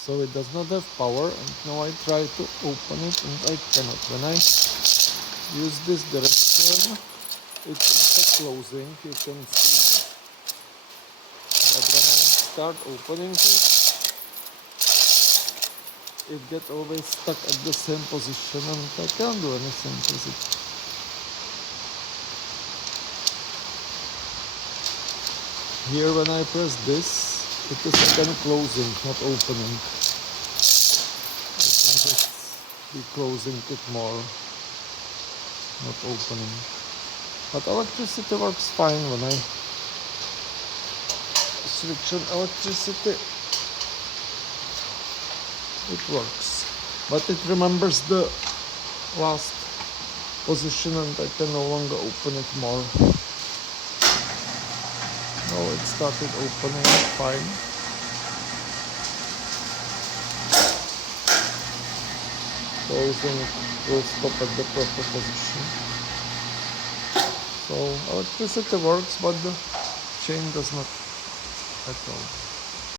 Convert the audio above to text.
so it does not have power, and now I try to open it and I cannot. When I use this direction, it's in fact closing, you can see, but when I start opening it, it gets always stuck at the same position and I can't do anything with it. Here when I press this, it is again closing, not opening. I can just be closing it more, not opening. But electricity works fine when I switch on electricity. It works. But it remembers the last position and I can no longer open it more. Now it started opening fine. Closing will stop at the proper position. So electricity works, but the chain does not at all.